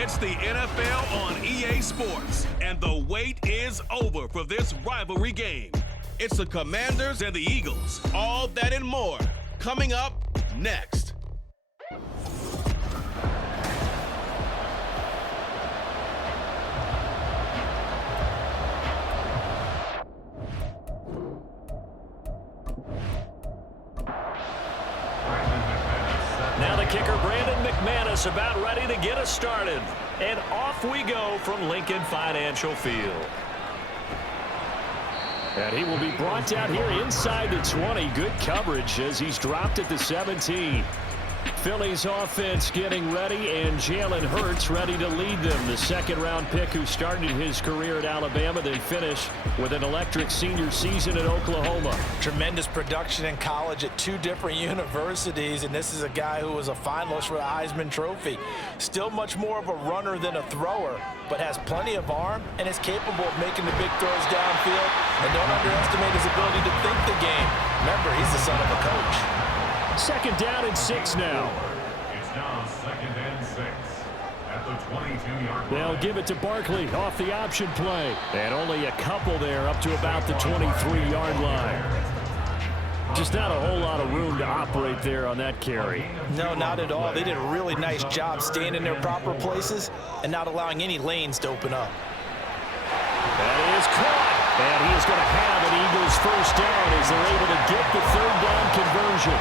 It's the NFL on EA Sports, and the wait is over for this rivalry game. It's the Commanders and the Eagles, all that and more, coming up next. Now the kicker, Brandon McManus, about ready to get us started. And off we go from Lincoln Financial Field. And he will be brought out here inside the 20. Good coverage as he's dropped at the 17. Philly's offense getting ready, and Jalen Hurts ready to lead them. The second-round pick who started his career at Alabama, then finished with an electric senior season at Oklahoma. Tremendous production in college at two different universities, and this is a guy who was a finalist for the Heisman Trophy. Still much more of a runner than a thrower, but has plenty of arm and is capable of making the big throws downfield. And don't underestimate his ability to think the game. Remember, he's the son of a coach. Second down and 6 now. It's now 2nd and 6 at the 22-yard line. They'll give it to Barkley off the option play. And only a couple there up to about the 23-yard line. Just not a whole lot of room to operate there on that carry. No, not at all. They did a really nice job staying in their proper places and not allowing any lanes to open up. That is caught. And he is going to have an Eagles first down as they're able to get the third down conversion.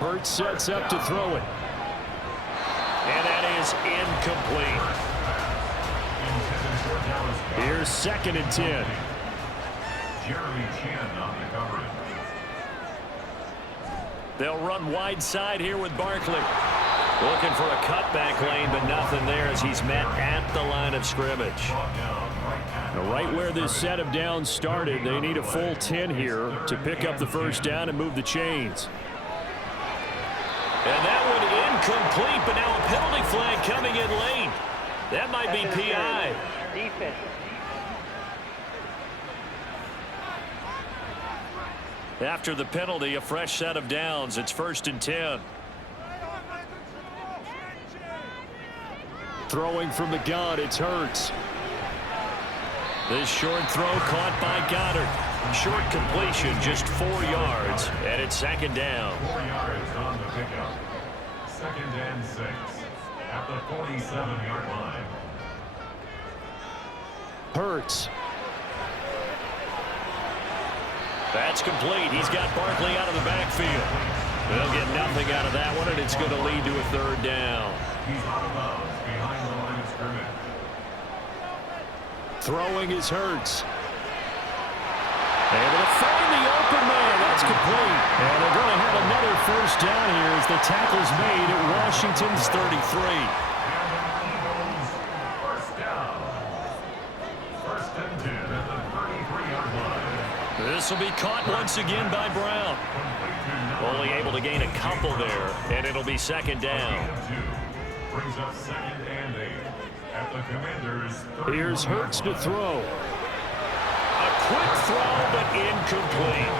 Hurts sets up to throw it. And that is incomplete. Here's 2nd and 10. They'll run wide side here with Barkley. Looking for a cutback lane, but nothing there as he's met at the line of scrimmage. Now, right where this set of downs started, they need a full 10 here to pick up the first down and move the chains. And that one incomplete, but now a penalty flag coming in late. That might be PI. Defense. After the penalty, a fresh set of downs. It's 1st and 10. Throwing from the gun, it's Hurts. This short throw caught by Goddard. Short completion, just 4 yards, and it's 2nd down. 4 yards on the pickup. 2nd and 6 at the 47-yard line. Hurts. That's complete. He's got Barkley out of the backfield. They'll get nothing out of that one, and it's going to lead to a 3rd down. He's out of bounds behind the line of scrimmage. Throwing is Hurts. Able to find the open man. That's complete. And they're going to have another first down here as the tackle's made at Washington's 33. Eagles first down. 1st and 10 at the 33-yard line. This will be caught once again by Brown. Only able to gain a couple there, and it'll be 2nd down. Brings up 2nd and 8 at the Commanders. Here's Hurts to throw. A quick throw, but incomplete.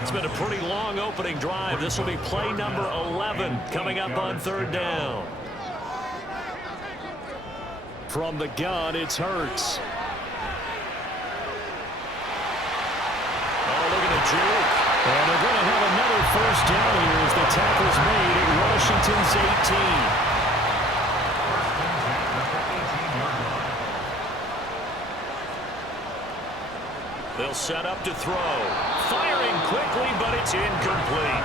It's been a pretty long opening drive. This will be play number 11 coming up on 3rd down. From the gun, it's Hurts. Oh, look at the juke. And they're going to have another first down here as the tackle's made at Washington's 18. They'll set up to throw. Firing quickly, but it's incomplete.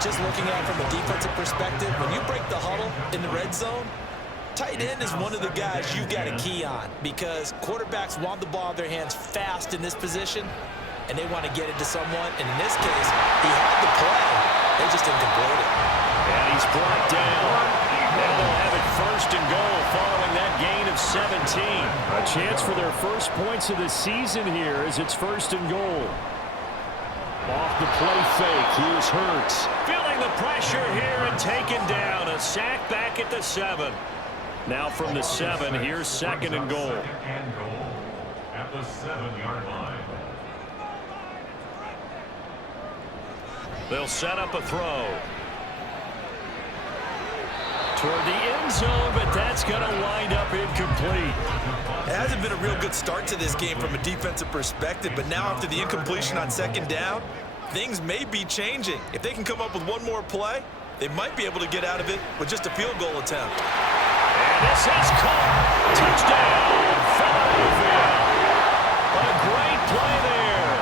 Just looking at it from a defensive perspective, when you break the huddle in the red zone, tight end is one of the guys you've got to key on because quarterbacks want the ball in their hands fast in this position, and they want to get it to someone. And in this case, he had the play. They just didn't complete it. And he's brought down. And they'll have it 1st and goal following that gain of 17. A chance for their first points of the season here as it's 1st and goal. Off the play fake, here's Hurts. Feeling the pressure here and taken down. A sack back at the 7. Now from the 7, here's 2nd and goal. 2nd and goal at the 7-yard line. They'll set up a throw. Toward the end zone, but that's going to wind up incomplete. It hasn't been a real good start to this game from a defensive perspective, but now after the incompletion on second down, things may be changing. If they can come up with one more play, they might be able to get out of it with just a field goal attempt. And this is caught. Touchdown, Philadelphia. A great play there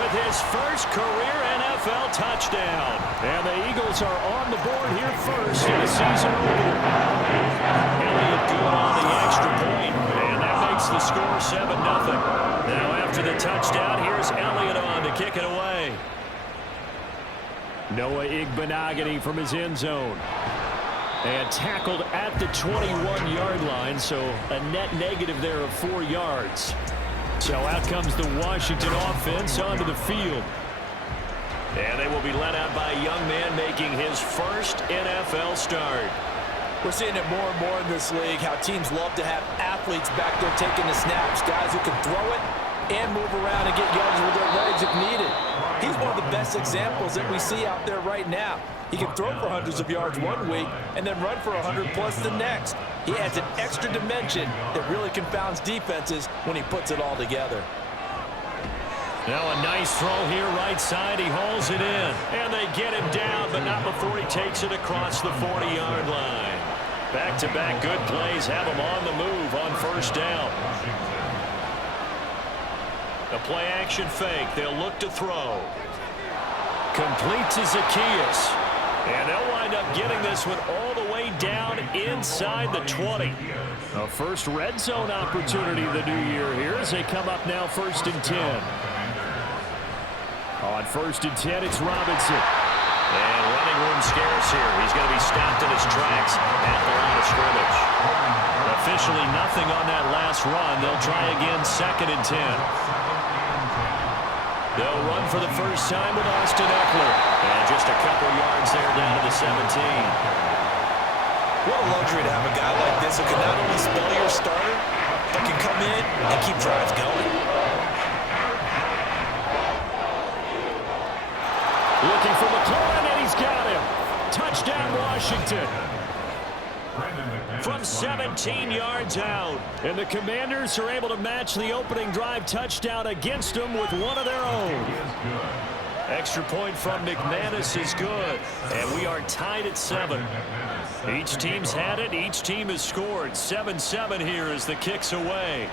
with his first career NFL touchdown. And the Eagles are on the board here first in the season opener. Elliott good on the extra point, and that makes the score 7-0. Now after the touchdown, here's Elliott on to kick it away. Noah Igbenogany from his end zone. And tackled at the 21-yard line, so a net negative there of 4 yards. So out comes the Washington offense onto the field. And they will be led out by a young man making his first NFL start. We're seeing it more and more in this league, how teams love to have athletes back there taking the snaps, guys who can throw it and move around and get yards with their legs if needed. He's one of the best examples that we see out there right now. He can throw for hundreds of yards one week and then run for 100+ the next. He adds an extra dimension that really confounds defenses when he puts it all together. Now a nice throw here right side. He hauls it in. And they get him down, but not before he takes it across the 40-yard line. Back-to-back good plays have him on the move on first down. A play-action fake. They'll look to throw. Complete to Zacchaeus. And they'll wind up getting this one all the way down inside the 20. A first red zone opportunity the new year here as they come up now 1st and 10. On 1st and 10, it's Robinson. And running room scarce here. He's going to be stopped in his tracks at the line of scrimmage. Officially nothing on that last run. They'll try again 2nd and 10. They'll run for the first time with Austin Eckler. And just a couple yards there down to the 17. What a luxury to have a guy like this who can not only spell your starter, but can come in and keep drives going. Looking for McLaurin, and he's got him. Touchdown, Washington. From 17 yards out. And the Commanders are able to match the opening drive touchdown against them with one of their own. Extra point from McManus is good. And we are tied at 7. Each team's had it. Each team has scored. 7-7 here as the kick's away.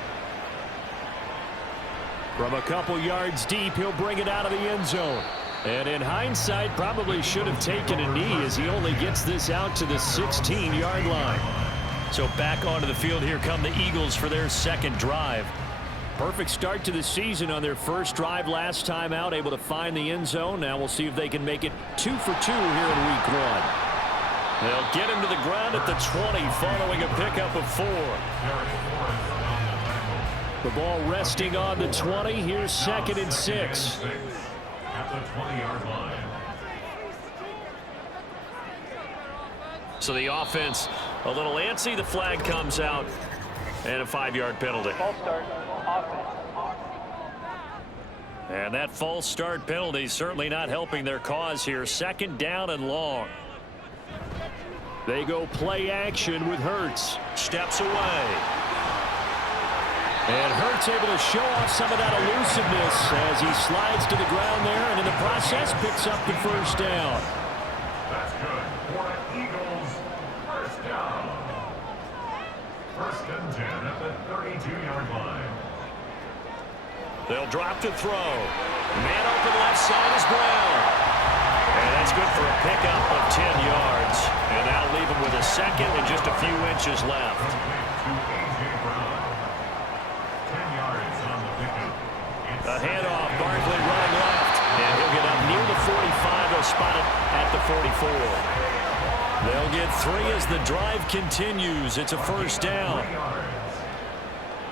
From a couple yards deep, he'll bring it out of the end zone. And in hindsight, probably should have taken a knee as he only gets this out to the 16-yard line. So back onto the field, here come the Eagles for their second drive. Perfect start to the season on their first drive last time out, able to find the end zone. Now we'll see if they can make it 2 for 2 here in week 1. They'll get him to the ground at the 20 following a pickup of 4. The ball resting on the 20. Here's 2nd and 6. At the 20-yard line. So the offense a little antsy. The flag comes out and a 5-yard penalty. False start, offense. And that false start penalty certainly not helping their cause here. 2nd down and long. They go play action with Hurts. Steps away. And Hurts able to show off some of that elusiveness as he slides to the ground there, and in the process picks up the first down. That's good for the Eagles. First down. 1st and 10 at the 32-yard line. They'll drop to throw. Man open left side is Brown. And that's good for a pickup of 10 yards. And that'll leave him with a 2nd and just a few inches left. A handoff, Barkley running left, and he'll get up near the 45. They'll spot it at the 44. They'll get 3 as the drive continues. It's a first down.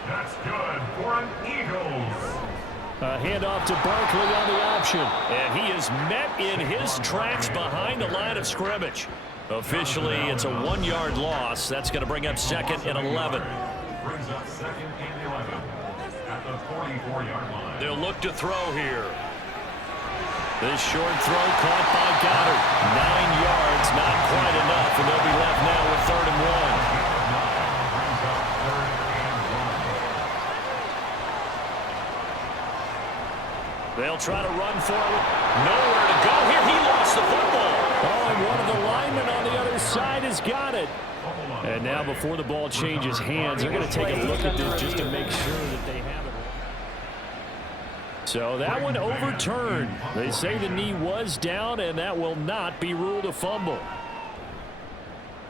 That's good for an Eagles. A handoff to Barkley on the option, and he is met in his tracks behind the line of scrimmage. Officially, it's a 1-yard loss. That's going to bring up 2nd and 11. Brings up 2nd and 11 at the 44-yard line. They'll look to throw here. This short throw caught by Goddard. 9 yards, not quite enough, and they'll be left now with 3rd and 1. They'll try to run for it. Nowhere to go here. He lost the football. Oh, and one of the linemen on the other side has got it. And now before the ball changes hands, they're going to take a look at this just to make sure that they have it. So that one overturned. They say the knee was down, and that will not be ruled a fumble.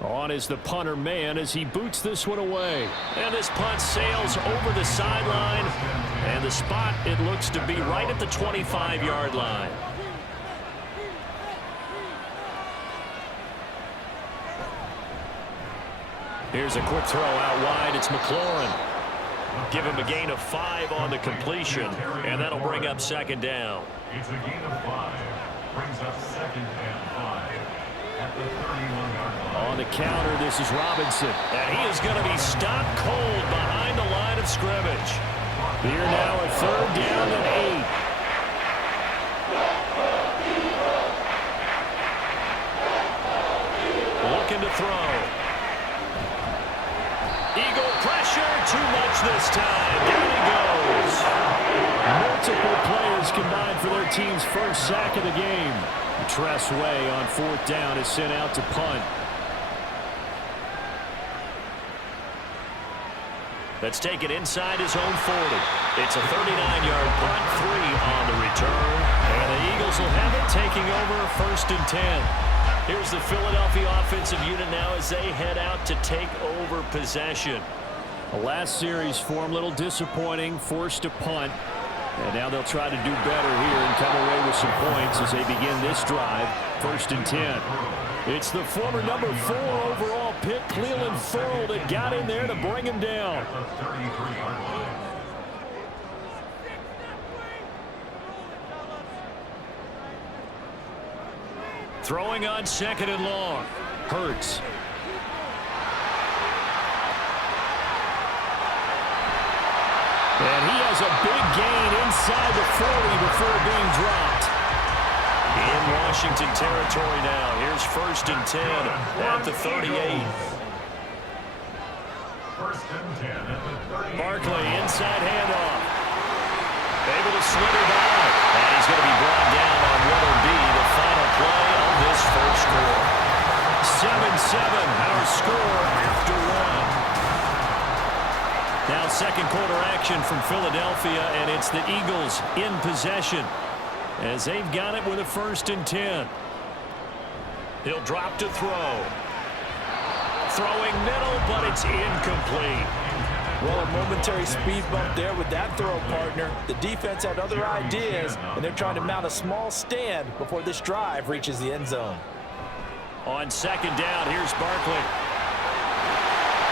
On is the punter man as he boots this one away. And this punt sails over the sideline. And the spot, it looks to be right at the 25-yard line. Here's a quick throw out wide. It's McLaurin. Give him a gain of 5 on the completion, and that'll bring up 2nd down. It's a gain of 5. Brings up 2nd and 5 at the 31-yard line. On the counter, this is Robinson. And he is going to be stopped cold behind the line of scrimmage. Here now at 3rd down and 8. Looking to throw. Eagle pressure, too much this time. Down he goes. Multiple players combined for their team's first sack of the game. Tress Way on 4th down is sent out to punt. Let's take it inside his own 40. It's a 39-yard punt, 3 on the return. And the Eagles will have it, taking over 1st and 10. Here's the Philadelphia offensive unit now as they head out to take over possession. The last series for them, a little disappointing, forced to punt. And now they'll try to do better here and come away with some points as they begin this drive, 1st and 10. It's the former number 4 overall pick, Cleveland Ferrell, that got in there to bring him down. Throwing on 2nd and long. Hurts. And he has a big gain inside the 40 before being dropped. In Washington territory now. Here's 1st and 10 at the 38. 1st and 10 at the 38. Barkley inside handoff. Able to slither by. And he's going to be brought down on what will be the final play of this first quarter. 7-7, our score after 1. Now 2nd quarter action from Philadelphia, and it's the Eagles in possession as they've got it with a 1st and 10. He'll drop to throw. Throwing middle, but it's incomplete. Well, a momentary speed bump there with that throw, partner. The defense had other ideas, and they're trying to mount a small stand before this drive reaches the end zone. On 2nd down, here's Barkley.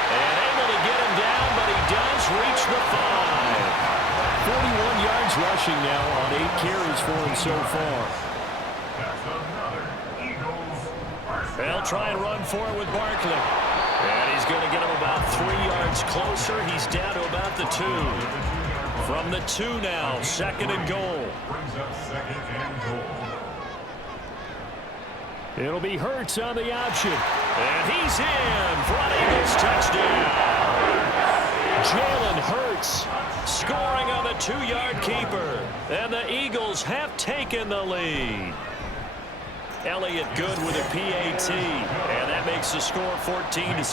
And able to get him down, but he does reach the 5. 41 yards rushing now on 8 carries for him so far. That's another Eagles first down. They'll try and run for it with Barkley. And he's going to get him about 3 yards closer. He's down to about the 2. From the 2 now, 2nd and goal. Brings up 2nd and goal. It'll be Hurts on the option. And he's in for an Eagles touchdown. Jalen Hurts scoring on the 2-yard keeper. And the Eagles have taken the lead. Elliott good with a PAT. And that makes the score 14-7. Eagles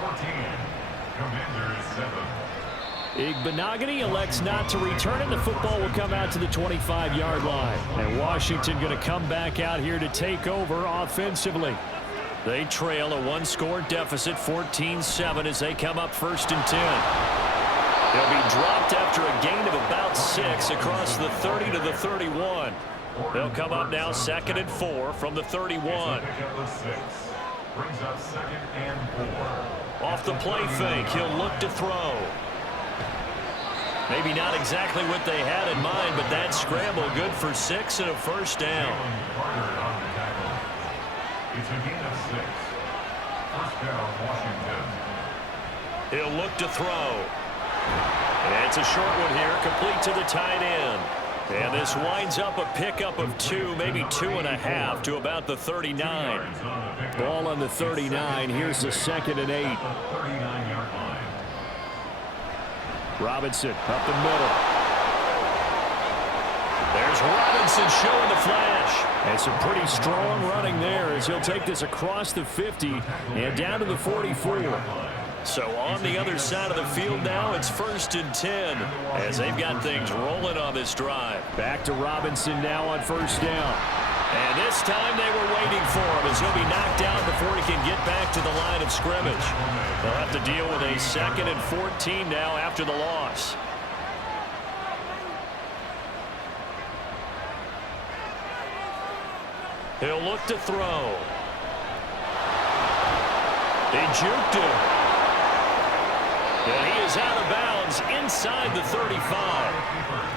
14. Commanders 7. Igbenogany elects not to return, and the football will come out to the 25-yard line. And Washington going to come back out here to take over offensively. They trail a 1-score deficit, 14-7, as they come up 1st and 10. They'll be dropped after a gain of about 6 across the 30 to the 31. They'll come up now 2nd and 4 from the 31. Brings up 2nd and 4. Off the play fake, he'll look to throw. Maybe not exactly what they had in mind, but that scramble good for 6 and a 1st down. It's a gain of 6. 1st down, Washington. He'll look to throw. And it's a short one here, complete to the tight end. And this winds up a pickup of 2, maybe 2.5 to about the 39. Ball on the 39. Here's the 2nd and 8. Robinson up the middle. There's Robinson showing the flash. And some pretty strong running there as he'll take this across the 50 and down to the 44. So on the other side of the field now, it's 1st and 10 as they've got things rolling on this drive. Back to Robinson now on 1st down. And this time they were waiting for him as he'll be knocked down before he can get back to the line of scrimmage. They'll have to deal with a 2nd and 14 now after the loss. He'll look to throw. They juked him. And he is out of bounds inside the 35.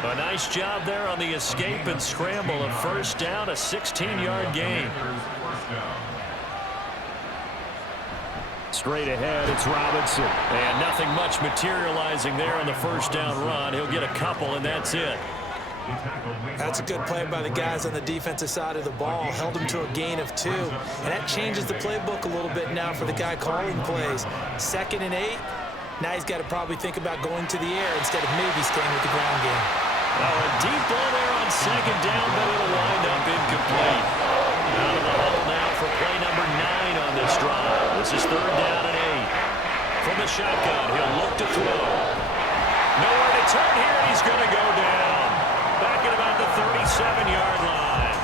A nice job there on the escape and scramble. A 1st down, a 16-yard gain. Straight ahead, it's Robinson. And nothing much materializing there on the 1st down run. He'll get a couple, and that's it. That's a good play by the guys on the defensive side of the ball. Held him to a gain of 2. And that changes the playbook a little bit now for the guy calling plays. 2nd and 8. Now he's got to probably think about going to the air instead of maybe staying with the ground game. Oh, a deep ball there on 2nd down, but it'll wind up incomplete. Out of the hole now for play number 9 on this drive. This is 3rd down and 8. From the shotgun, he'll look to throw. Nowhere to turn here, and he's going to go down. Back at about the 37-yard line.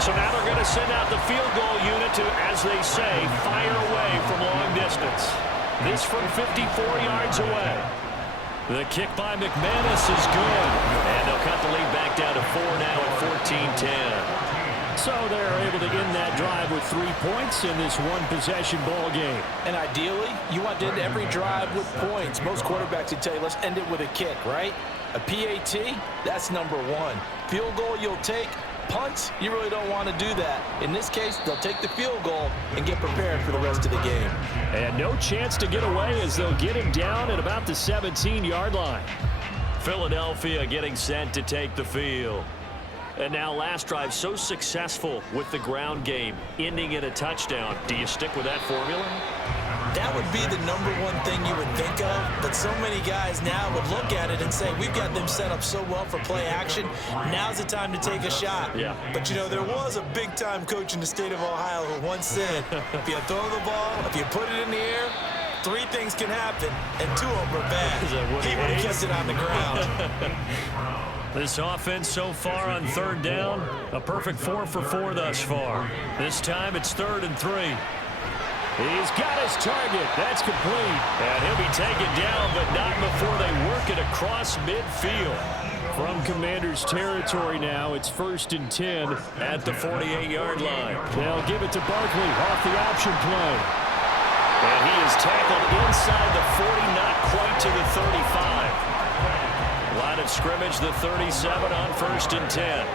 So now they're going to send out the field goal unit to, as they say, fire away from long distance. This from 54 yards away. The kick by McManus is good. And they'll cut the lead back down to 4 now at 14-10. So they're able to end that drive with 3 points in this one-possession ball game. And ideally, you want to end every drive with points. Most quarterbacks would tell you, let's end it with a kick, right? A PAT, that's number 1. Field goal you'll take. Punts, you really don't want to do that. In this case, they'll take the field goal and get prepared for the rest of the game. And no chance to get away as they'll get him down at about the 17-yard line. Philadelphia getting set to take the field. And now last drive so successful with the ground game, ending in a touchdown. Do you stick with that formula? That would be the number 1 thing you would think of, but so many guys now would look at it and say, we've got them set up so well for play action, now's the time to take a shot. Yeah. But, you know, there was a big-time coach in the state of Ohio who once said, if you throw the ball, if you put it in the air, 3 things can happen, and 2 of them are bad. He would have kept it on the ground. This offense so far on 3rd down, a perfect 4 for 4 thus far. This time it's 3rd and 3. He's got his target. That's complete. And he'll be taken down, but not before they work it across midfield. From Commanders territory now, it's 1st and 10 at the 48-yard line. They'll give it to Barkley off the option play. And he is tackled inside the 40, not quite to the 35. Line of scrimmage, the 37 on 1st and 10.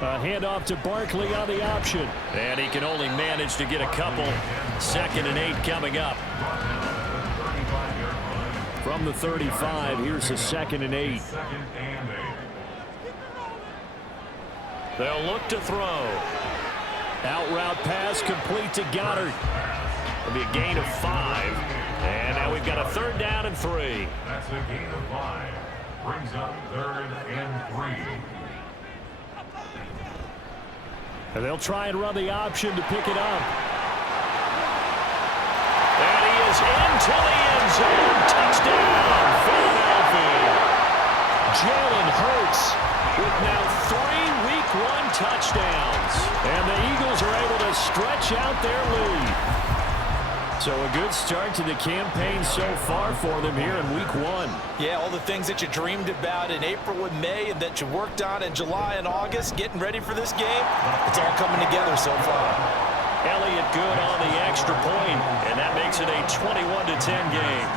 A handoff to Barkley on the option. And he can only manage to get a couple. 2nd and 8 coming up. From the 35, here's a 2nd and 8. They'll look to throw. Out route pass complete to Goddard. It'll be a gain of 5. And now we've got a 3rd down and 3. That's a gain of 5. Brings up 3rd and 3. And they'll try and run the option to pick it up. And he is into the end zone. Touchdown, Philadelphia. Jalen Hurts with now 3 Week 1 touchdowns. And the Eagles are able to stretch out their lead. So a good start to the campaign so far for them here in Week 1. Yeah, all the things that you dreamed about in April and May and that you worked on in July and August, getting ready for this game, it's all coming together so far. Elliott good on the extra point, and that makes it a 21-10 game.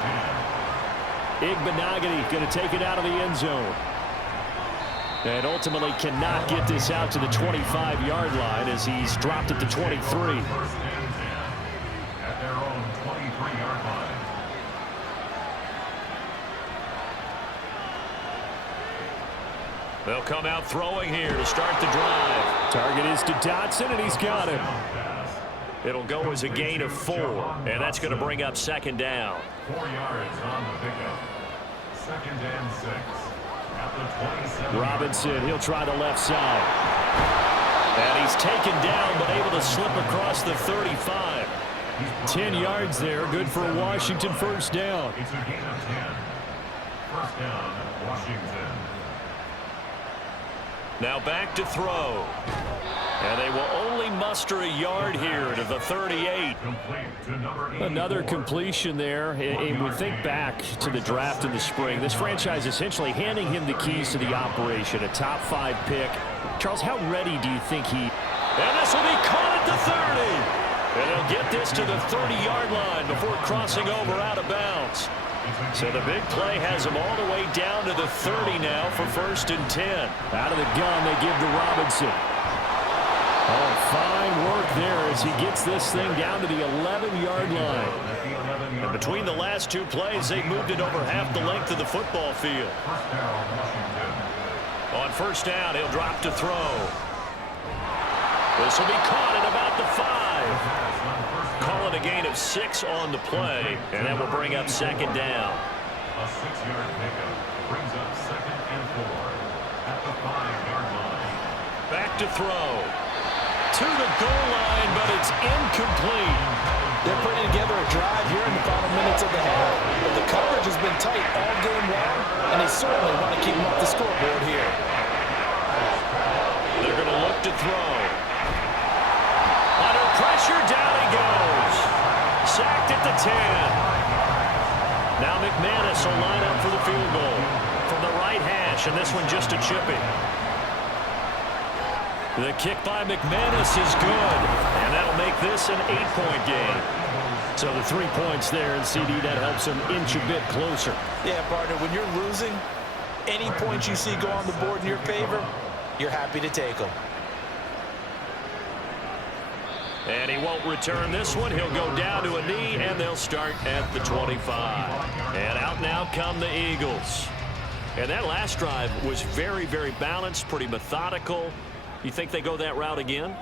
Igbenogany going to take it out of the end zone. And ultimately cannot get this out to the 25-yard line as he's dropped at the 23. They'll come out throwing here to start the drive. Target is to Dotson, and he's got him. It'll go as a gain of 4, and that's going to bring up second down. 4 yards on the pickup. 2nd and 6. At the 27. Robinson, he'll try the left side. And he's taken down, but able to slip across the 35. 10 yards there, good for a Washington first down. It's a gain of 10. First down, Washington. Now back to throw. And they will only muster a yard here to the 38. Another completion there. And we think back to the draft in the spring. This franchise essentially handing him the keys to the operation, a top 5 pick. Charles, how ready do you think he... And this will be caught at the 30. And they'll get this to the 30-yard line before crossing over out of bounds. So the big play has him all the way down to the 30 now for 1st and 10. Out of the gun, they give to Robinson. Oh, fine work there as he gets this thing down to the 11-yard line. And between the last 2 plays, they moved it over half the length of the football field. On 1st down, he'll drop to throw. This will be caught at about the 5. Call it a gain of 6 on the play, and that will bring up second down. A 6-yard pickup brings up 2nd and 4 at the 5-yard line. Back to throw. To the goal line, but it's incomplete. They're putting together a drive here in the final minutes of the half. But the coverage has been tight all game long, and they certainly want to keep them off the scoreboard here. They're going to look to throw. Under pressure, down he goes. Sacked at the 10. Now McManus will line up for the field goal from the right hash, and this one just a chipping. The kick by McManus is good, and that'll make this an 8-point game. So the 3 points there, and CD, that helps them inch a bit closer. Yeah, partner, when you're losing, any points you see go on the board in your favor, you're happy to take them. And he won't return this one. He'll go down to a knee, and they'll start at the 25. And out now come the Eagles. And that last drive was very, very balanced, pretty methodical. You think they go that route again?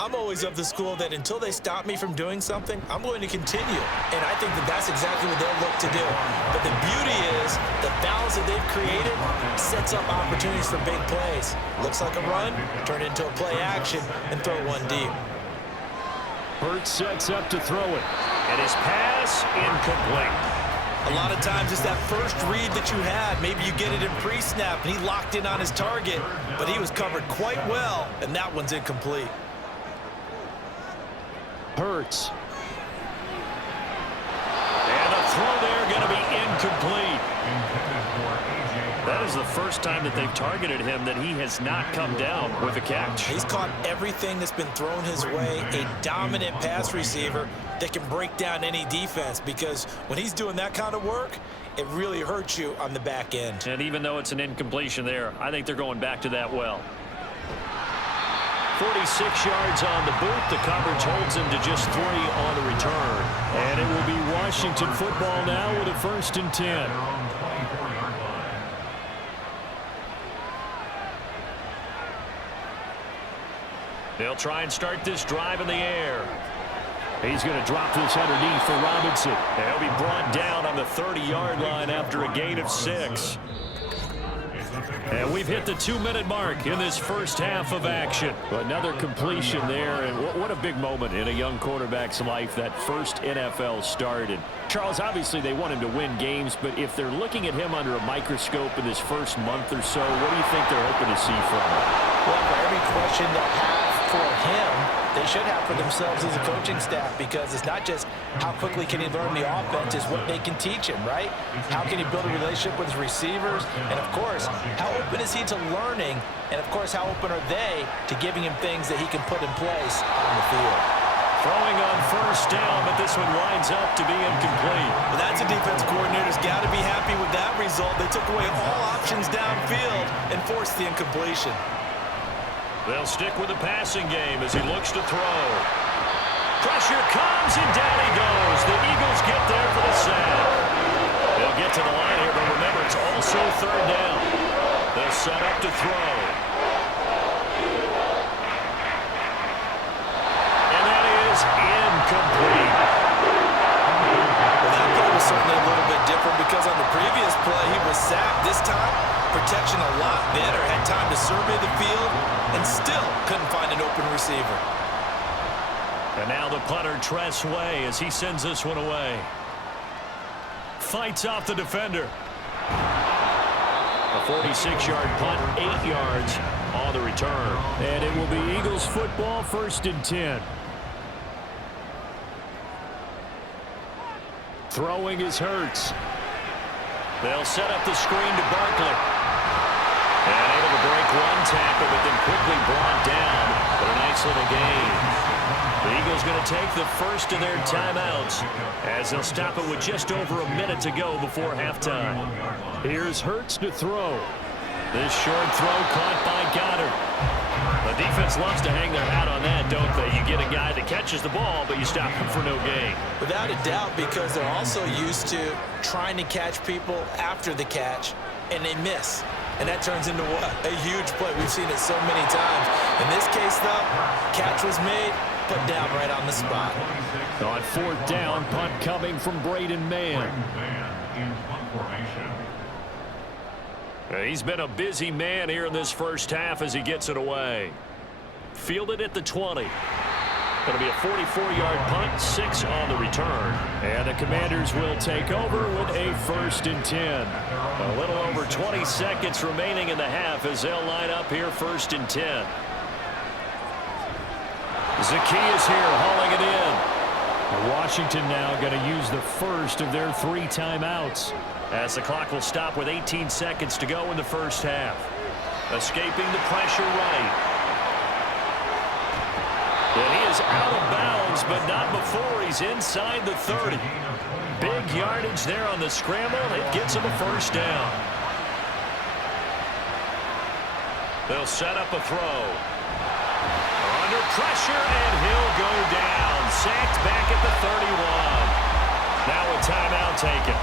I'm always of the school that until they stop me from doing something, I'm going to continue. And I think that that's exactly what they'll look to do. But the beauty is the balance that they've created sets up opportunities for big plays. Looks like a run, turn it into a play action, and throw one deep. Hurts sets up to throw it. And his pass incomplete. A lot of times it's that first read that you had. Maybe you get it in pre-snap, and he locked in on his target, but he was covered quite well, and that one's incomplete. Hurts. And a throw there going to be incomplete. That is the first time that they've targeted him that he has not come down with a catch. He's caught everything that's been thrown his way, a dominant pass receiver that can break down any defense, because when he's doing that kind of work, it really hurts you on the back end. And even though it's an incompletion there, I think they're going back to that well. 46 yards on the boot. The coverage holds him to just 3 on the return. And it will be Washington football now with a 1st and 10. They'll try and start this drive in the air. He's going to drop this underneath for Robinson. And he'll be brought down on the 30-yard line after a gain of 6. And we've hit the 2-minute mark in this first half of action. Another completion there, and what a big moment in a young quarterback's life, that first NFL start. And Charles, obviously they want him to win games, but if they're looking at him under a microscope in this first month or so, what do you think they're hoping to see from him? Well, for every question they'll have for him, they should have for themselves as a coaching staff, because it's not just how quickly can he learn the offense, it's what they can teach him, right? How can he build a relationship with his receivers? And, of course, how open is he to learning? And, of course, how open are they to giving him things that he can put in place on the field? Throwing on 1st down, but this one winds up to be incomplete. Well, that's a defense coordinator's got to be happy with that result. They took away all options downfield and forced the incompletion. They'll stick with the passing game as he looks to throw. Pressure comes, and down he goes. The Eagles get there for the sack. They'll get to the line here, but remember, it's also 3rd down. They'll set up to throw. And that is incomplete. Well, that play was certainly a little bit different because on the previous play, he was sacked. This time, protection a lot better. Had time to survey the field and still couldn't find an open receiver. And now the punter Tress Way as he sends this one away. Fights off the defender. A 46-yard punt, 8 yards on the return. And it will be Eagles football, 1st and 10. Throwing is Hurts. They'll set up the screen to Barkley. And able to break one tackle, but then quickly brought down. But a nice little gain. The Eagles going to take the first of their timeouts as they'll stop it with just over a minute to go before halftime. Here's Hurts to throw. This short throw caught by Goddard. The defense loves to hang their hat on that, don't they? You get a guy that catches the ball, but you stop him for no gain. Without a doubt, because they're also used to trying to catch people after the catch, and they miss. And that turns into what? A huge play. We've seen it so many times. In this case, though, catch was made, put down right on the spot. On 4th down, punt coming from Braden Mann. He's been a busy man here in this first half as he gets it away. Fielded at the 20. It'll be a 44-yard punt, 6 on the return. And the Commanders will take over with a 1st and 10. A little over 20 seconds remaining in the half as they'll line up here 1st and 10. Zacchaeus here hauling it in. Washington now going to use the first of their 3 timeouts as the clock will stop with 18 seconds to go in the first half. Escaping the pressure right. And he is out of bounds, but not before he's inside the 30. Big yardage there on the scramble. It gets him a 1st down. They'll set up a throw. Under pressure, and he'll go down. Sacked back at the 31. Now a timeout taken.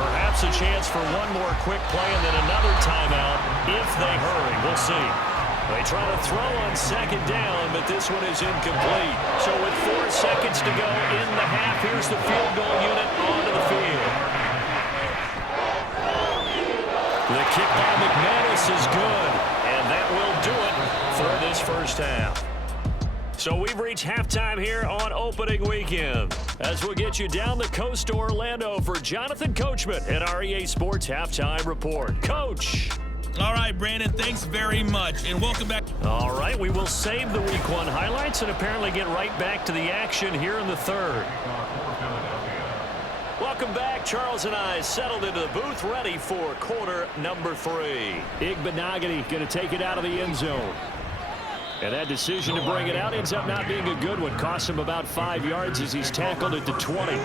Perhaps a chance for one more quick play and then another timeout if they hurry. We'll see. They try to throw on 2nd down, but this one is incomplete. So with 4 seconds to go in the half, here's the field goal unit onto the field. The kick by McManus is good, and that will do it for this first half. So we've reached halftime here on opening weekend as we'll get you down the coast to Orlando for Jonathan Coachman at our EA Sports Halftime Report. Coach. All right, Brandon, thanks very much, and welcome back. All right, we will save the Week 1 highlights and apparently get right back to the action here in the 3rd. Welcome back. Charles and I settled into the booth ready for quarter number 3. Igbenogany going to take it out of the end zone. And that decision to bring it out ends up not being a good one. Costs him about 5 yards as he's tackled at the 20.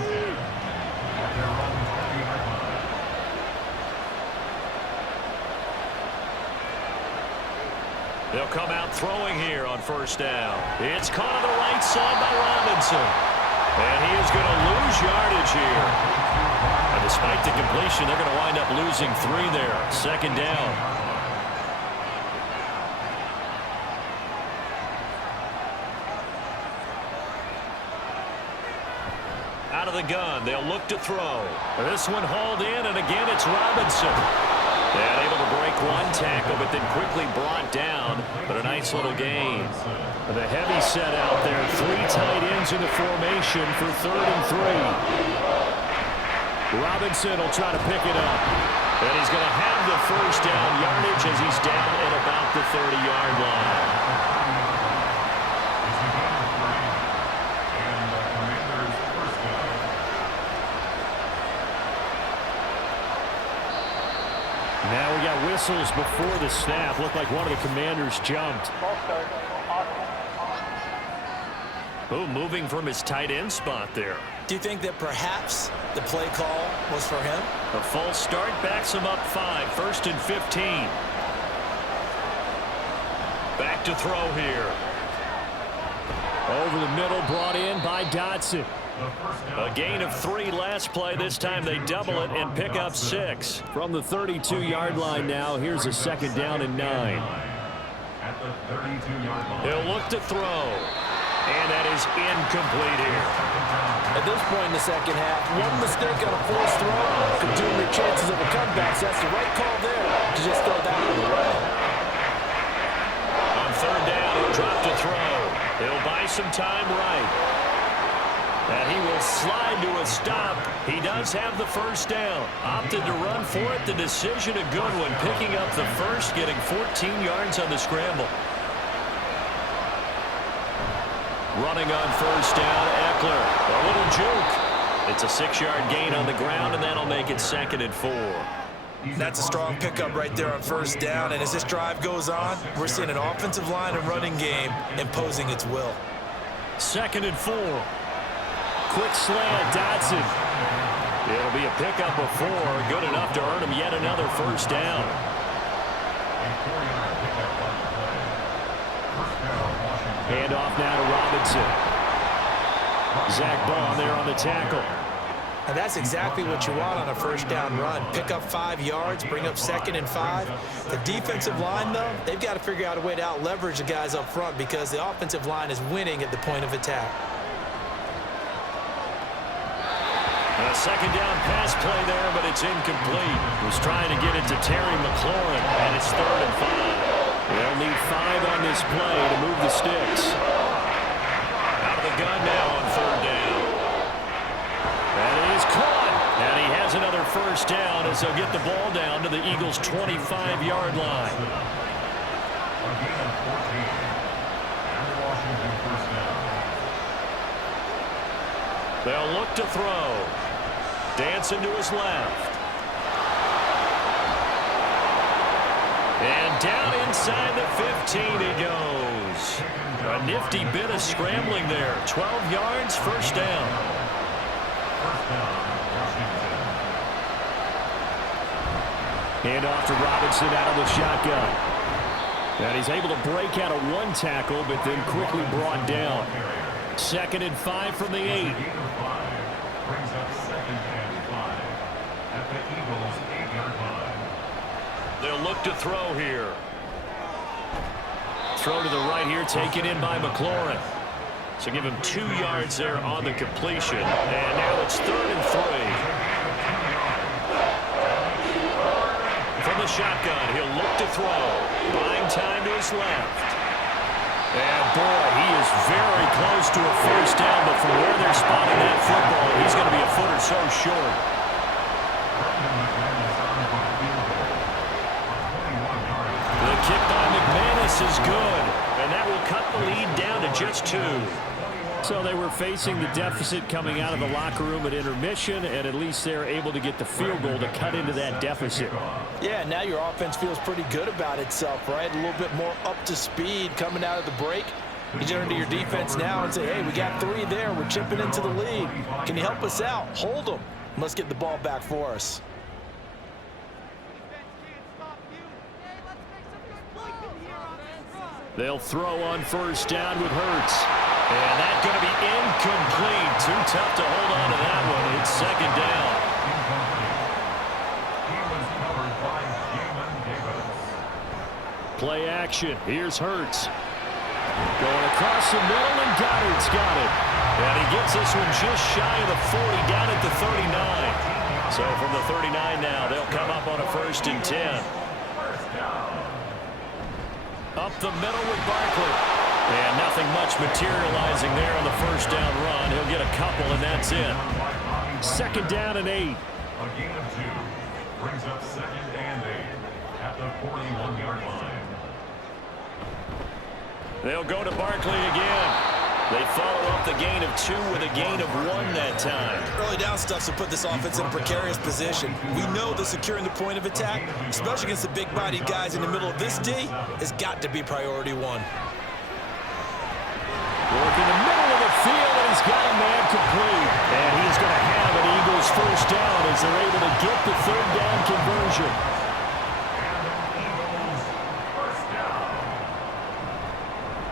They'll come out throwing here on 1st down. It's caught on the right side by Robinson. And he is going to lose yardage here. And despite the completion, they're going to wind up losing 3 there. 2nd down. Out of the gun, they'll look to throw. This one hauled in, and again it's Robinson. And able to break one tackle, but then quickly brought down. But a nice little gain. The heavy set out there. 3 tight ends in the formation for 3rd and 3. Robinson will try to pick it up. And he's going to have the 1st down yardage as he's down at about the 30-yard line. Now we got whistles before the snap. Looked like one of the Commanders jumped. Oh, moving from his tight end spot there. Do you think that perhaps the play call was for him? A false start backs him up 5. 1st and 15. Back to throw here. Over the middle, brought in by Dotson. A gain of 3 last play. This time they double it and pick up 6. From the 32-yard line now, here's a 2nd down and 9. He'll look to throw. And that is incomplete here. At this point in the second half, one mistake on a forced throw could doom your chances of a comeback. So that's the right call there to just throw that one away. On 3rd down, he'll drop to throw. He'll buy some time right. And he will slide to a stop. He does have the 1st down. Opted to run for it. The decision a good one. Picking up the 1st, getting 14 yards on the scramble. Running on 1st down, Eckler. A little juke. It's a 6-yard gain on the ground, and that'll make it 2nd and 4. That's a strong pickup right there on 1st down. And as this drive goes on, we're seeing an offensive line and running game imposing its will. 2nd and 4. Quick slant, Dodson. It'll be a pickup of 4. Good enough to earn him yet another 1st down. Hand off now to Robinson. Zach Bond there on the tackle. And that's exactly what you want on a 1st down run. Pick up 5 yards, bring up 2nd and 5. The defensive line, though, they've got to figure out a way to out-leverage the guys up front because the offensive line is winning at the point of attack. A 2nd down pass play there, but it's incomplete. Was trying to get it to Terry McLaurin, and it's 3rd and 5. They'll need 5 on this play to move the sticks. Out of the gun now on 3rd down. That is caught. And he has another 1st down as they'll get the ball down to the Eagles' 25-yard line. They'll look to throw. Dancing to his left. And down inside the 15 he goes. A nifty bit of scrambling there. 12 yards, 1st down. Hand off to Robinson out of the shotgun. And he's able to break out of 1 tackle, but then quickly brought down. 2nd and 5 from the 8. Brings up 2nd and 5 at the Eagles' 8-yard line. They'll look to throw here. Throw to the right here, taken in by McLaurin. So give him 2 yards there on the completion. And now it's 3rd and 3. From the shotgun, he'll look to throw. Buying time to his left. And boy, he is very close to a 1st down, but from where they're spotting that football, he's going to be a foot or so short. The kick by McManus is good, and that will cut the lead down to just 2. So they were facing the deficit coming out of the locker room at intermission, and at least they're able to get the field goal to cut into that deficit. Yeah, now your offense feels pretty good about itself, right? A little bit more up to speed coming out of the break. You turn to your defense now and say, hey, we got 3 there. We're chipping into the lead. Can you help us out? Hold them. Let's get the ball back for us. They'll throw on 1st down with Hurts. And that's going to be incomplete. Too tough to hold on to that one. It's 2nd down. Play action. Here's Hurts. Going across the middle, and Goddard's got it. And he gets this one just shy of the 40, down at the 39. So from the 39 now, they'll come up on a 1st and 10. Up the middle with Barkley. And nothing much materializing there on the 1st down run. He'll get a couple, and that's it. 2nd down and 8. A gain of 2 brings up 2nd and 8 at the 41-yard line. They'll go to Barkley again. They follow up the gain of 2 with a gain of 1 that time. Early down stuff to put this offense in a precarious position. We know that securing the point of attack, especially against the big-bodied guys in the middle of this D, has got to be priority 1. Work in the middle of the field, and he's got a man complete. And he's going to have an Eagles 1st down as they're able to get the 3rd down conversion.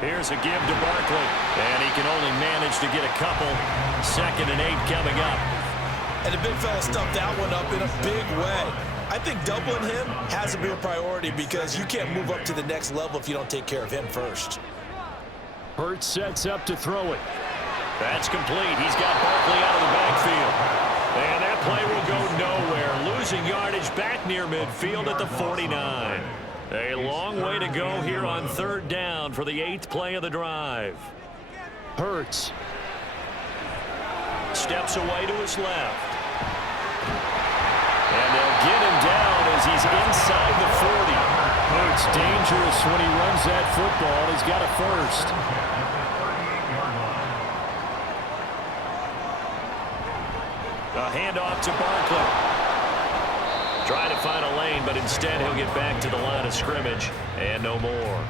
Here's a give to Barkley, and he can only manage to get a couple. 2nd and 8 coming up. And the big fella stuffed that one up in a big way. I think doubling him has to be a priority because you can't move up to the next level if you don't take care of him first. Hurts sets up to throw it. That's complete. He's got Barkley out of the backfield. And that play will go nowhere. Losing yardage back near midfield at the 49. A long way to go here on 3rd down for the 8th play of the drive. Hurts steps away to his left. And they'll get him down as he's inside the 40. Hurts dangerous when he runs that football. He's got a first. A handoff to Barkley. Trying to find a lane, but instead he'll get back to the line of scrimmage, and no more.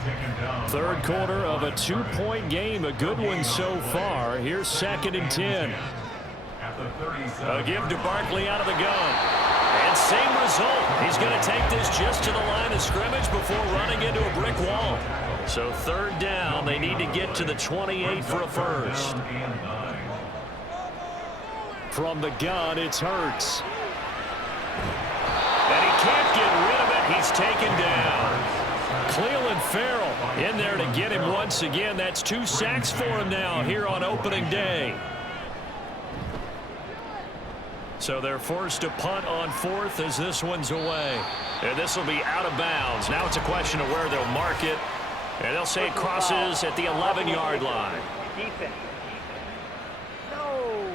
3rd quarter of a 2-point game, a good one so far. Here's 2nd and 10. A give to Barkley out of the gun. And same result. He's going to take this just to the line of scrimmage before running into a brick wall. So 3rd down, they need to get to the 28 for a first. From the gun, it's Hurts. And he can't get rid of it. He's taken down. Cleveland Farrell in there to get him once again. That's 2 sacks for him now here on opening day. So they're forced to punt on 4th as this one's away. And this will be out of bounds. Now it's a question of where they'll mark it. And they'll say it crosses at the 11-yard line. Defense. No.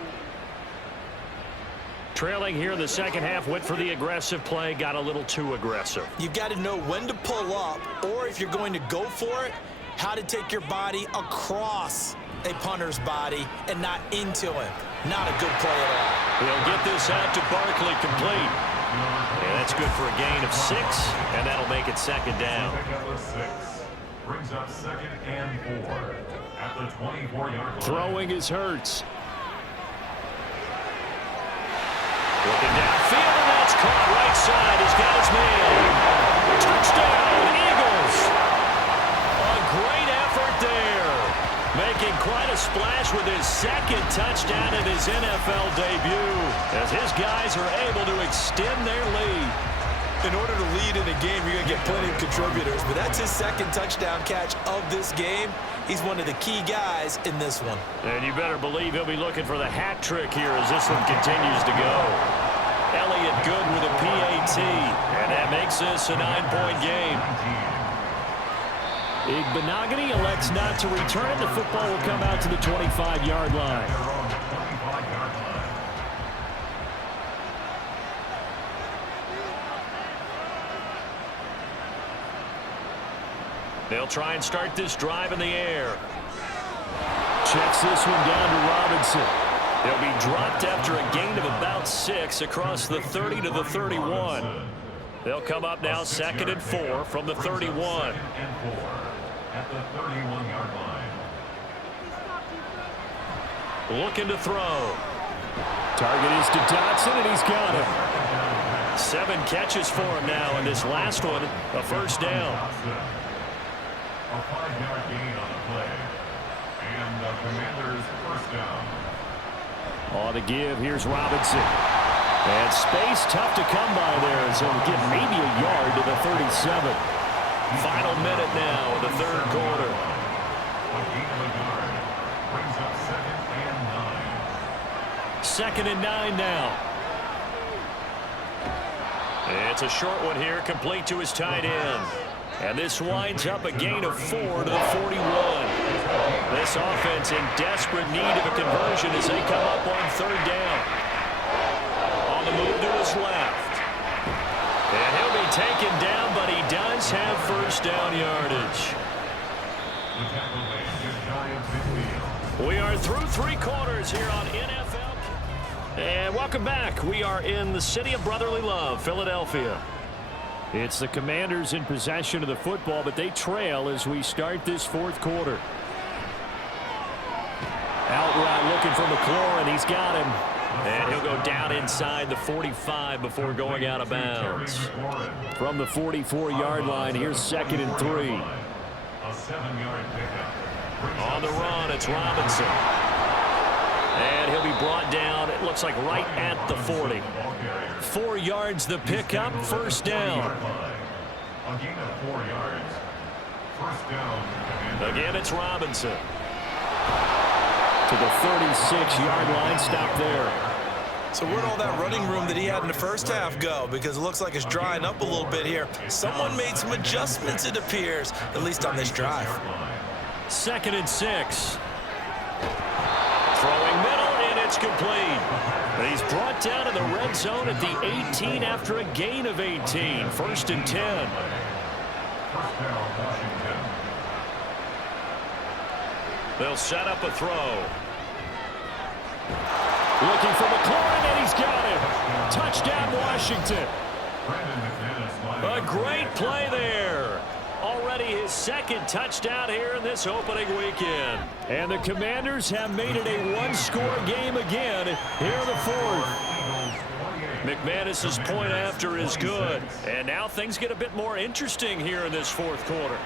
Trailing here in the 2nd half, went for the aggressive play, got a little too aggressive. You've got to know when to pull up, or if you're going to go for it, how to take your body across a punter's body and not into him. Not a good play at all. They'll get this out to Barkley complete. Yeah, that's good for a gain of 6, and that'll make it 2nd down. Brings up 2nd and 4 at the 24-yard line. Throwing is Hurts. Looking downfield, and that's caught right side. He's got his man. Touchdown, Eagles. A great effort there. Making quite a splash with his 2nd touchdown in his NFL debut as his guys are able to extend their lead. In order to lead in a game, you're going to get plenty of contributors, but that's his 2nd touchdown catch of this game. He's one of the key guys in this one. And you better believe he'll be looking for the hat trick here as this one continues to go. Elliott good with a PAT, and that makes this a 9-point game. Igbenogany elects not to return. The football will come out to the 25-yard line. They'll try and start this drive in the air. Checks this one down to Robinson. They'll be dropped after a gain of about 6 across the 30 to the 31. They'll come up now 2nd and 4 from the 31. At the 31-yard line. Looking to throw. Target is to Dotson, and he's got him. 7 catches for him now, and this last one, a first down. A 5-yard gain on the play. And the Commanders' first down. On the give, here's Robinson. And space tough to come by there, so he'll get maybe a yard to the 37. Final minute now of the 3rd quarter. A gain of a yard brings up 2nd and 9. 2nd and 9 now. It's a short one here, complete to his tight end. And this winds up a gain of 4 to the 41. This offense in desperate need of a conversion as they come up on 3rd down. On the move to his left. And he'll be taken down, but he does have first down yardage. The tackle man just shy of midfield. We are through 3 quarters here on NFL. And welcome back. We are in the city of brotherly love, Philadelphia. It's the Commanders in possession of the football, but they trail as we start this 4th quarter. Outright looking for McLaurin. He's got him. And he'll go down inside the 45 before going out of bounds. From the 44-yard line, here's 2nd and 3. A 7-yard pickup. On the run, it's Robinson. And he'll be brought down, it looks like right at the 40. 4 yards the pickup, first down. A gain of 4 yards. First down. Again, it's Robinson. To the 36-yard line, stop there. So where'd all that running room that he had in the first half go? Because it looks like it's drying up a little bit here. Someone made some adjustments, it appears, at least on this drive. 2nd and 6. Throwing middle, and it's complete. But he's brought down in the red zone at the 18 after a gain of 18. 1st and 10. First down, Washington. They'll set up a throw. Looking for McLaurin, and he's got him. Touchdown, Washington. A great play there. Already his 2nd touchdown here in this opening weekend. And the Commanders have made it a one-score game again here in the 4th. McManus's point after is good. And now things get a bit more interesting here in this 4th quarter.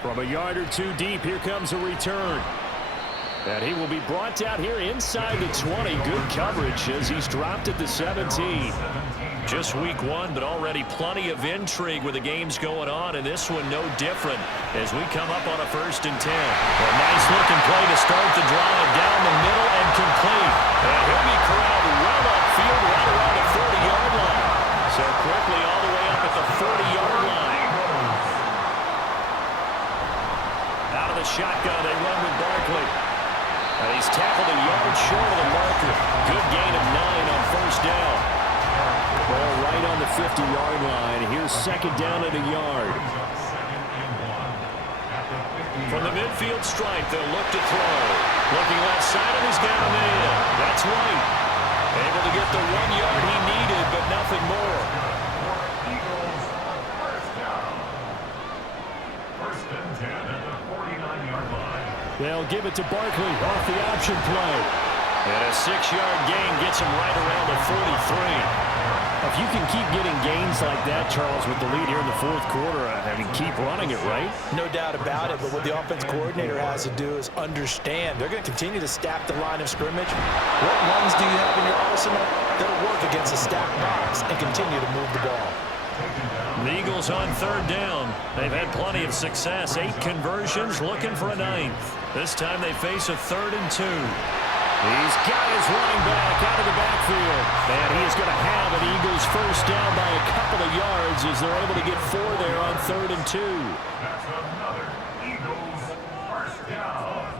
From a yard or 2 deep, here comes a return. And he will be brought down here inside the 20. Good coverage as he's dropped at the 17. Just week 1, but already plenty of intrigue with the games going on, and this one no different as we come up on a 1st and 10. A nice looking play to start the drive down the middle and complete. And he'll be corralled well upfield right around the 40-yard line. So quickly all the way up at the 40-yard line. Out of the shotgun, they run with Barkley. And he's tackled a yard short of the marker. Good gain of 9 on 1st down. Ball right on the 50-yard line. Here's 2nd down and a yard. From the midfield stripe, they'll look to throw. Looking left side, and he's got a man. That's White. Able to get the 1 yard he needed, but nothing more. Eagles, first down. 1st and 10 at the 49-yard line. They'll give it to Barkley off the option play. And a 6-yard gain gets him right around the 43. If you can keep getting gains like that, Charles, with the lead here in the 4th quarter, I mean, keep running it, right? No doubt about it, but what the offense coordinator has to do is understand. They're going to continue to stack the line of scrimmage. What runs do you have in your arsenal that'll work against a stacked box and continue to move the ball? The Eagles on 3rd down. They've had plenty of success. 8 conversions, looking for a 9th. This time they face a 3rd and 2. He's got his running back out of the backfield. And he is going to have an Eagles first down by a couple of yards as they're able to get 4 there on 3rd and 2. That's another Eagles first down.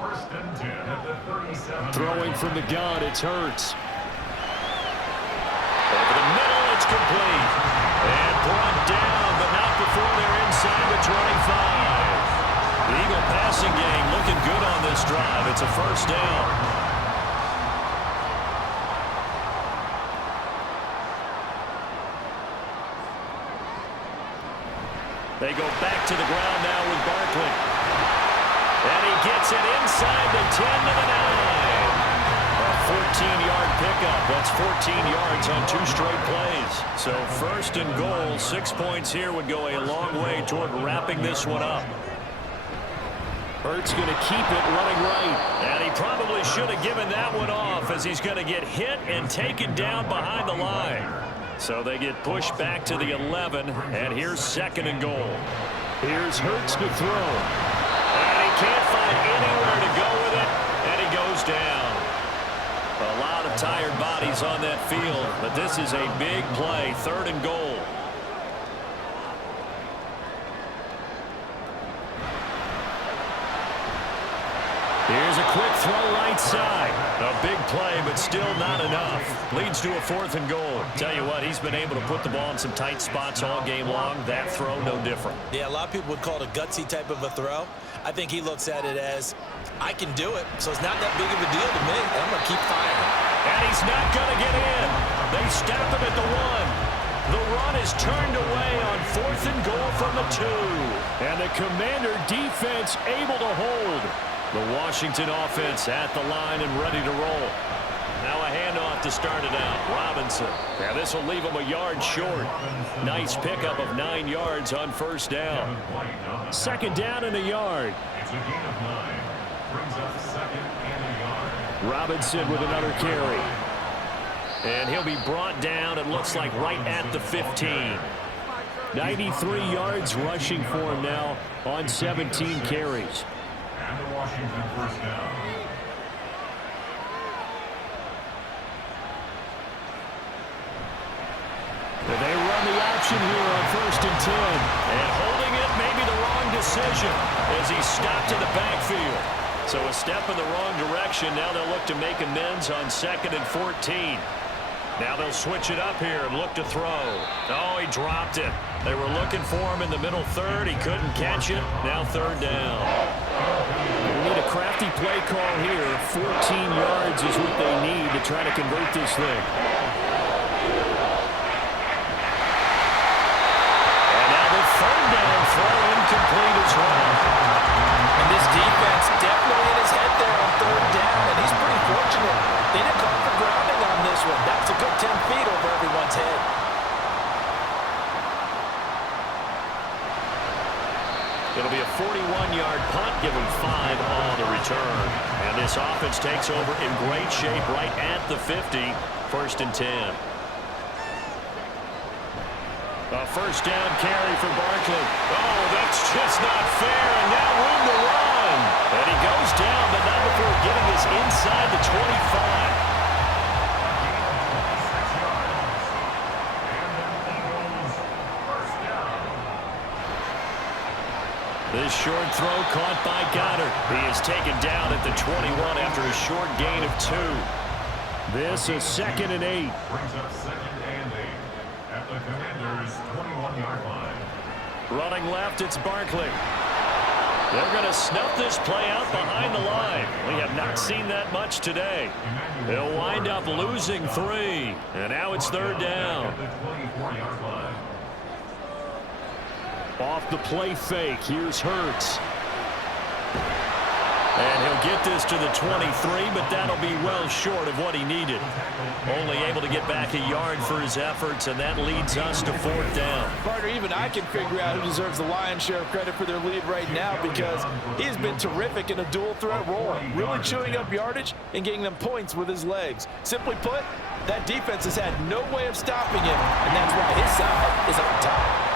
1st and 10 at the 37. Throwing from the gun, it's Hurts. Over the middle, it's complete. And brought down, but not before they're inside the 25. The Eagle passing game looking good on this drive. It's a first down. They go back to the ground now with Barkley. And he gets it inside the 10 to the 9. A 14-yard pickup. That's 14 yards on 2 straight plays. So 1st and goal, 6 points here would go a long way toward wrapping this one up. Hurts going to keep it running right. And he probably should have given that one off as he's going to get hit and taken down behind the line. So they get pushed back to the 11, and here's 2nd and goal. Here's Hurts to throw. And he can't find anywhere to go with it, and he goes down. A lot of tired bodies on that field, but this is a big play, 3rd and goal. Here's a quick throw right side. A big play, but still not enough. Leads to a 4th and goal. Tell you what, he's been able to put the ball in some tight spots all game long. That throw, no different. Yeah, a lot of people would call it a gutsy type of a throw. I think he looks at it as, I can do it, so it's not that big of a deal to me. I'm going to keep firing. And he's not going to get in. They stop him at the 1. The run is turned away on 4th and goal from the 2. And the Commander defense able to hold. The Washington offense at the line and ready to roll. Now a handoff to start it out. Robinson. Now this will leave him a yard short. Nice pickup of 9 yards on first down. Second down and a yard. It's a gain of 9. Brings up second and a yard. Robinson with another carry. And he'll be brought down, it looks like, right at the 15. 93 yards rushing for him now on 17 carries. And the Washington first down. They run the option here on 1st and 10. And holding it may be the wrong decision as he stopped in the backfield. So a step in the wrong direction. Now they'll look to make amends on 2nd and 14. Now they'll switch it up here and look to throw. Oh, he dropped it. They were looking for him in the middle third. He couldn't catch it. Now 3rd down. We need a crafty play call here. 14 yards is what they need to try to convert this thing. And now the 3rd down throw incomplete as well. And this defense definitely in his head there on 3rd down, and he's pretty fortunate. They didn't call for grounding on this one. That's a good 10 feet over everyone's head. It'll be a 41-yard punt, give him 5 on the return. And this offense takes over in great shape right at the 50, 1st and 10. A first down carry for Barkley. Oh, that's just not fair, and now room to run. And he goes down, but not before getting this inside the 25. This short throw caught by Goddard. He is taken down at the 21 after a short gain of 2. This is 2nd and 8. Brings up 2nd and 8 at the Commanders' 21-yard line. Running left, it's Barkley. They're going to snuff this play out behind the line. We have not seen that much today. They'll wind up losing 3. And now it's 3rd down. At the 24-yard line. Off the play fake, here's Hurts. And he'll get this to the 23, but that'll be well short of what he needed. Only able to get back a yard for his efforts, and that leads us to 4th down. Partner, even I can figure out who deserves the lion's share of credit for their lead right now, because he's been terrific in a dual threat role, really chewing up yardage and getting them points with his legs. Simply put, that defense has had no way of stopping him, and that's why his side is on top.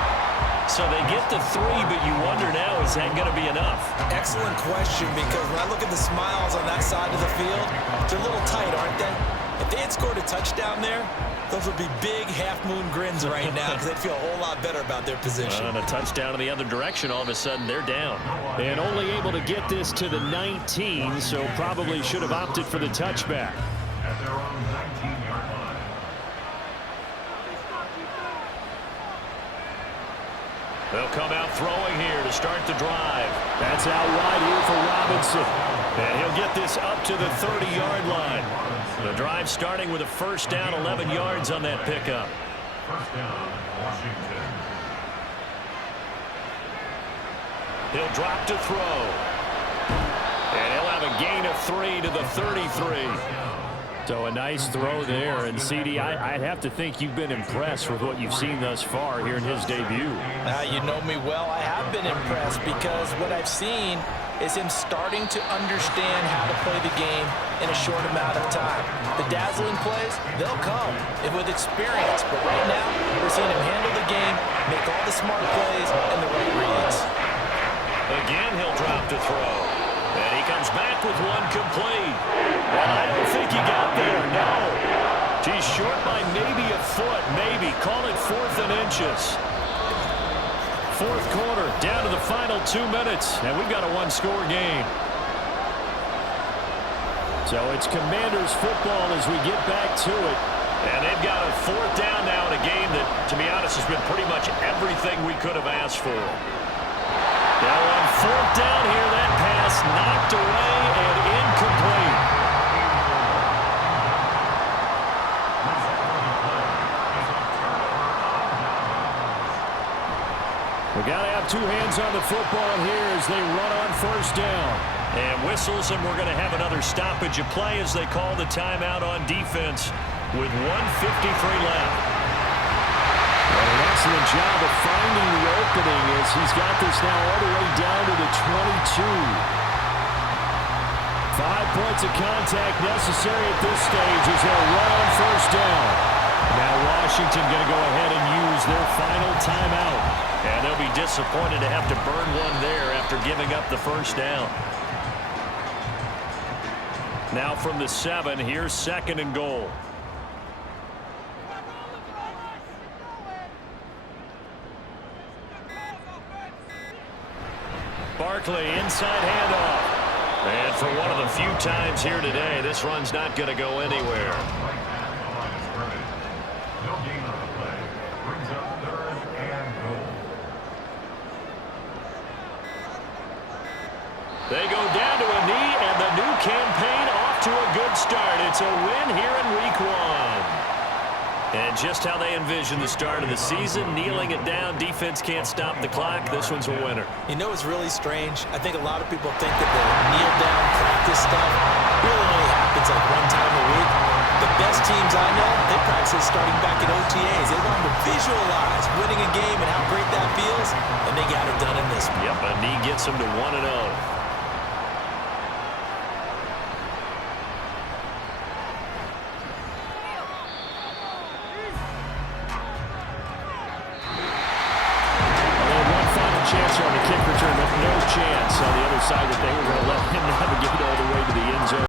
So they get the 3, but you wonder now, is that going to be enough? Excellent question, because when I look at the smiles on that side of the field, they're a little tight, aren't they? If they had scored a touchdown there, those would be big half-moon grins right now, because they'd feel a whole lot better about their position. And a touchdown in the other direction, all of a sudden they're down. And only able to get this to the 19, so probably should have opted for the touchback. At their own 19-yard line. They'll come out throwing here to start the drive. That's out wide here for Robinson. And he'll get this up to the 30-yard line. The drive starting with a first down, 11 yards on that pickup. First down, Washington. He'll drop to throw. And he'll have a gain of 3 to the 33. So a nice throw there. And, CD, I'd have to think you've been impressed with what you've seen thus far here in his debut. You know me well. I have been impressed, because what I've seen is him starting to understand how to play the game in a short amount of time. The dazzling plays, they'll come with experience. But right now, we're seeing him handle the game, make all the smart plays, and the right reads. Again, he'll drop to throw. And he comes back with one complete. And I don't think he got there, no. He's short by maybe a foot, maybe. Call it 4th and inches. 4th quarter, down to the final 2 minutes. And we've got a one-score game. So it's Commanders football as we get back to it. And they've got a 4th down now in a game that, to be honest, has been pretty much everything we could have asked for. Now on 4th down here, that pass knocked away and incomplete. We got to have 2 hands on the football here as they run on first down. And whistles, and we're going to have another stoppage of play as they call the timeout on defense with 1:53 left. And an excellent job of finding the opening as he's got this now all the way down to the 22. 5 points of contact necessary at this stage as they'll run on first down. Now Washington going to go ahead and use their final timeout. And they'll be disappointed to have to burn one there after giving up the first down. Now from the 7, here's 2nd and goal. Barkley inside handoff. And for one of the few times here today, this run's not going to go anywhere. No gain on the play. Brings up 3rd and goal. They go down to a knee, and the new campaign off to a good start. It's a win here in week 1. And just how they envision the start of the season, kneeling it down, defense can't stop the clock. This one's a winner. You know, it's really strange. I think a lot of people think that the kneel-down practice stuff really only happens like one time a week. The best teams I know, they practice starting back at OTAs. They want to visualize winning a game and how great that feels, and they got it done in this one. Yep, a knee gets them to 1-0. Chance on the kick return, but no chance on the other side that they were going to let him navigate all the way to the end zone.